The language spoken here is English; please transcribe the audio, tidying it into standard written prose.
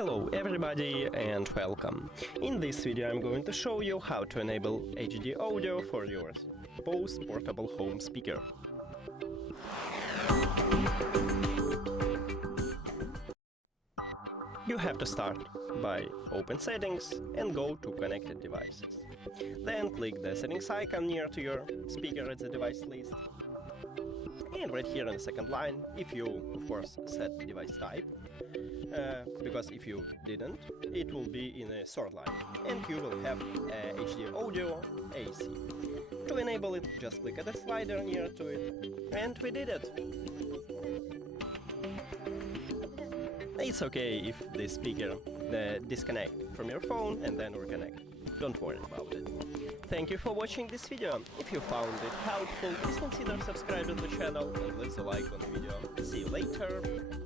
Hello everybody and welcome. In this video I'm going to show you how to enable HD audio for your BOSE Portable Home Speaker. You have to start by open settings and go to connected devices. Then click the settings icon near to your speaker at the device list. And right here in the second line, if you of course set device type, because if you didn't, it will be in a third line and you will have HD audio AC. To enable it, just click at the slider near to it, and we did it. It's okay if the speaker disconnect from your phone and then reconnect. Don't worry about it. Thank you for watching this video. If you found it helpful, please consider subscribing to the channel and leave a like on the video. See you later.